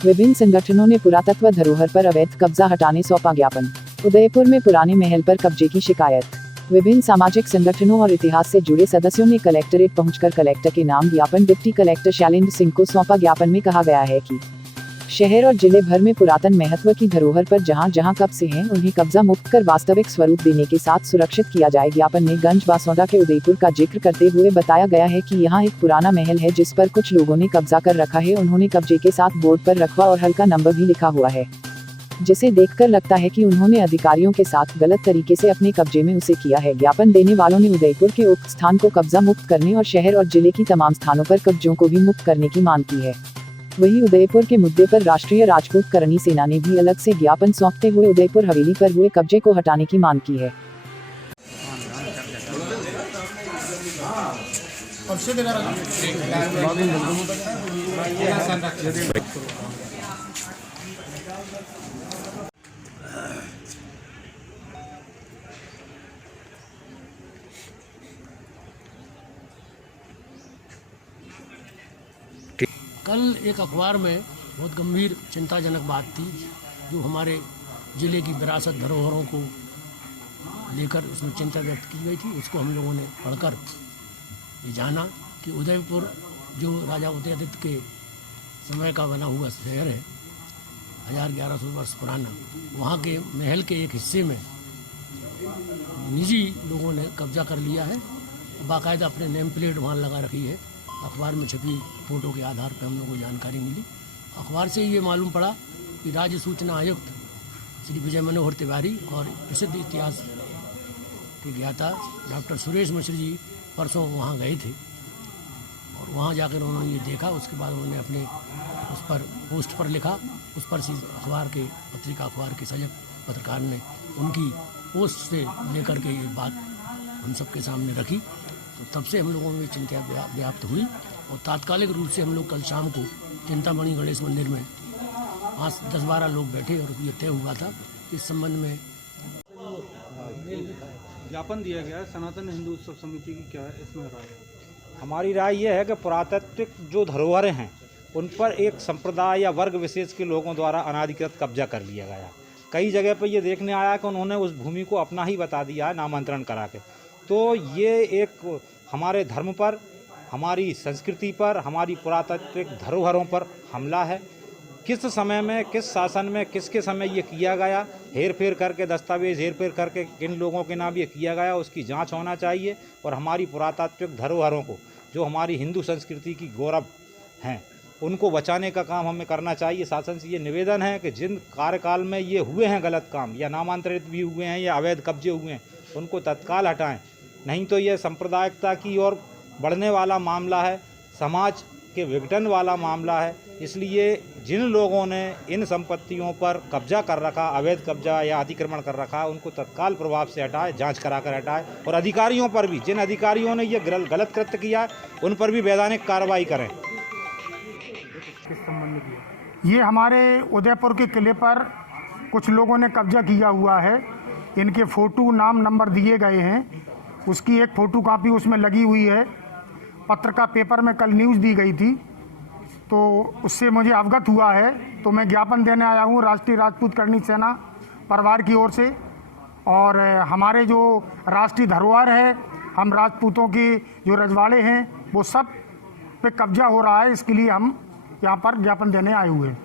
विभिन्न संगठनों ने पुरातत्व धरोहर पर अवैध कब्जा हटाने सौंपा ज्ञापन। उदयपुर में पुराने महल पर कब्जे की शिकायत। विभिन्न सामाजिक संगठनों और इतिहास से जुड़े सदस्यों ने कलेक्ट्रेट पहुंचकर कलेक्टर के नाम ज्ञापन डिप्टी कलेक्टर शैलेंद्र सिंह को सौंपा। ज्ञापन में कहा गया है कि शहर और जिले भर में पुरातन महत्व की धरोहर पर जहां जहां कब्जे हैं उन्हें कब्जा मुक्त कर वास्तविक स्वरूप देने के साथ सुरक्षित किया जाए। ज्ञापन में गंज बासौदा के उदयपुर का जिक्र करते हुए बताया गया है कि यहां एक पुराना महल है जिस पर कुछ लोगों ने कब्जा कर रखा है। उन्होंने कब्जे के साथ बोर्ड पर रखवा और हल्का नंबर भी लिखा हुआ है, जिसे देखकर लगता है कि उन्होंने अधिकारियों के साथ गलत तरीके से अपने कब्जे में उसे किया है। ज्ञापन देने वालों ने उदयपुर के उक्त स्थान को कब्जा मुक्त करने और शहर और जिले की तमाम स्थानों पर कब्जों को भी मुक्त करने की मांग की है। वहीं उदयपुर के मुद्दे पर राष्ट्रीय राजपूत करणी सेना ने भी अलग से ज्ञापन सौंपते हुए उदयपुर हवेली पर हुए कब्जे को हटाने की मांग की है। कल एक अखबार में बहुत गंभीर चिंताजनक बात थी जो हमारे ज़िले की विरासत धरोहरों को लेकर उसमें चिंता व्यक्त की गई थी। उसको हम लोगों ने पढ़कर ये जाना कि उदयपुर जो राजा उदयादित्य के समय का बना हुआ शहर है, 1100 वर्ष पुराना, वहाँ के महल के एक हिस्से में निजी लोगों ने कब्जा कर लिया है। बाकायदा अपने नेम प्लेट वहाँ लगा रखी है। अखबार में छपी फोटो के आधार पर हम लोगों को जानकारी मिली। अखबार से ये मालूम पड़ा कि राज्य सूचना आयुक्त श्री विजय मनोहर तिवारी और प्रसिद्ध इतिहास के ज्ञाता डॉक्टर सुरेश मिश्र जी परसों वहाँ गए थे और वहाँ जाकर उन्होंने ये देखा। उसके बाद उन्होंने अपने उस पर पोस्ट पर लिखा। उस पर अखबार के अखबार के सजग पत्रकार ने उनकी पोस्ट से लेकर के ये बात हम सबके सामने रखी। तो तब से हम लोगों में चिंता व्याप्त हुई और तात्कालिक रूप से हम लोग कल शाम को चिंतामणि गणेश मंदिर में 10-12 लोग बैठे और ये तय हुआ था इस संबंध में ज्ञापन दिया गया। सनातन हिंदू उत्सव समिति की क्या है इसमें राय? हमारी राय यह है कि पुरातात्विक जो धरोहरें हैं उन पर एक संप्रदाय या वर्ग विशेष के लोगों द्वारा अनाधिकृत कब्जा कर लिया गया। कई जगह पर ये देखने आया कि उन्होंने उस भूमि को अपना ही बता दिया है नामांतरण करा के। तो ये एक हमारे धर्म पर, हमारी संस्कृति पर, हमारी पुरातात्विक धरोहरों पर हमला है। किस समय में, किस शासन में, किसके समय ये किया गया, हेर फेर करके दस्तावेज हेर फेर करके किन लोगों के नाम ये किया गया, उसकी जांच होना चाहिए। और हमारी पुरातात्विक धरोहरों को, जो हमारी हिंदू संस्कृति की गौरव हैं, उनको बचाने का काम हमें करना चाहिए। शासन से ये निवेदन है कि जिन कार्यकाल में ये हुए हैं गलत काम, या नामांतरित भी हुए हैं या अवैध कब्जे हुए हैं, उनको तत्काल हटाएं। नहीं तो ये सांप्रदायिकता की ओर बढ़ने वाला मामला है, समाज के विघटन वाला मामला है। इसलिए जिन लोगों ने इन संपत्तियों पर कब्जा कर रखा, अवैध कब्जा या अतिक्रमण कर रखा, उनको तत्काल प्रभाव से हटाए, जांच कराकर हटाए। और अधिकारियों पर भी, जिन अधिकारियों ने ये गलत कृत्य किया, उन पर भी वैधानिक कार्रवाई करें। किस संबंध में किया? ये हमारे उदयपुर के किले पर कुछ लोगों ने कब्जा किया हुआ है। इनके फ़ोटो, नाम, नंबर दिए गए हैं। उसकी एक फ़ोटो कापी उसमें लगी हुई है। पत्रिका पेपर में कल न्यूज़ दी गई थी, तो उससे मुझे अवगत हुआ है। तो मैं ज्ञापन देने आया हूँ राष्ट्रीय राजपूत करणी सेना परिवार की ओर से। और हमारे जो राष्ट्रीय धरोहर है, हम राजपूतों के जो रजवाड़े हैं, वो सब पे कब्जा हो रहा है। इसके लिए हम यहाँ पर ज्ञापन देने आए हुए हैं।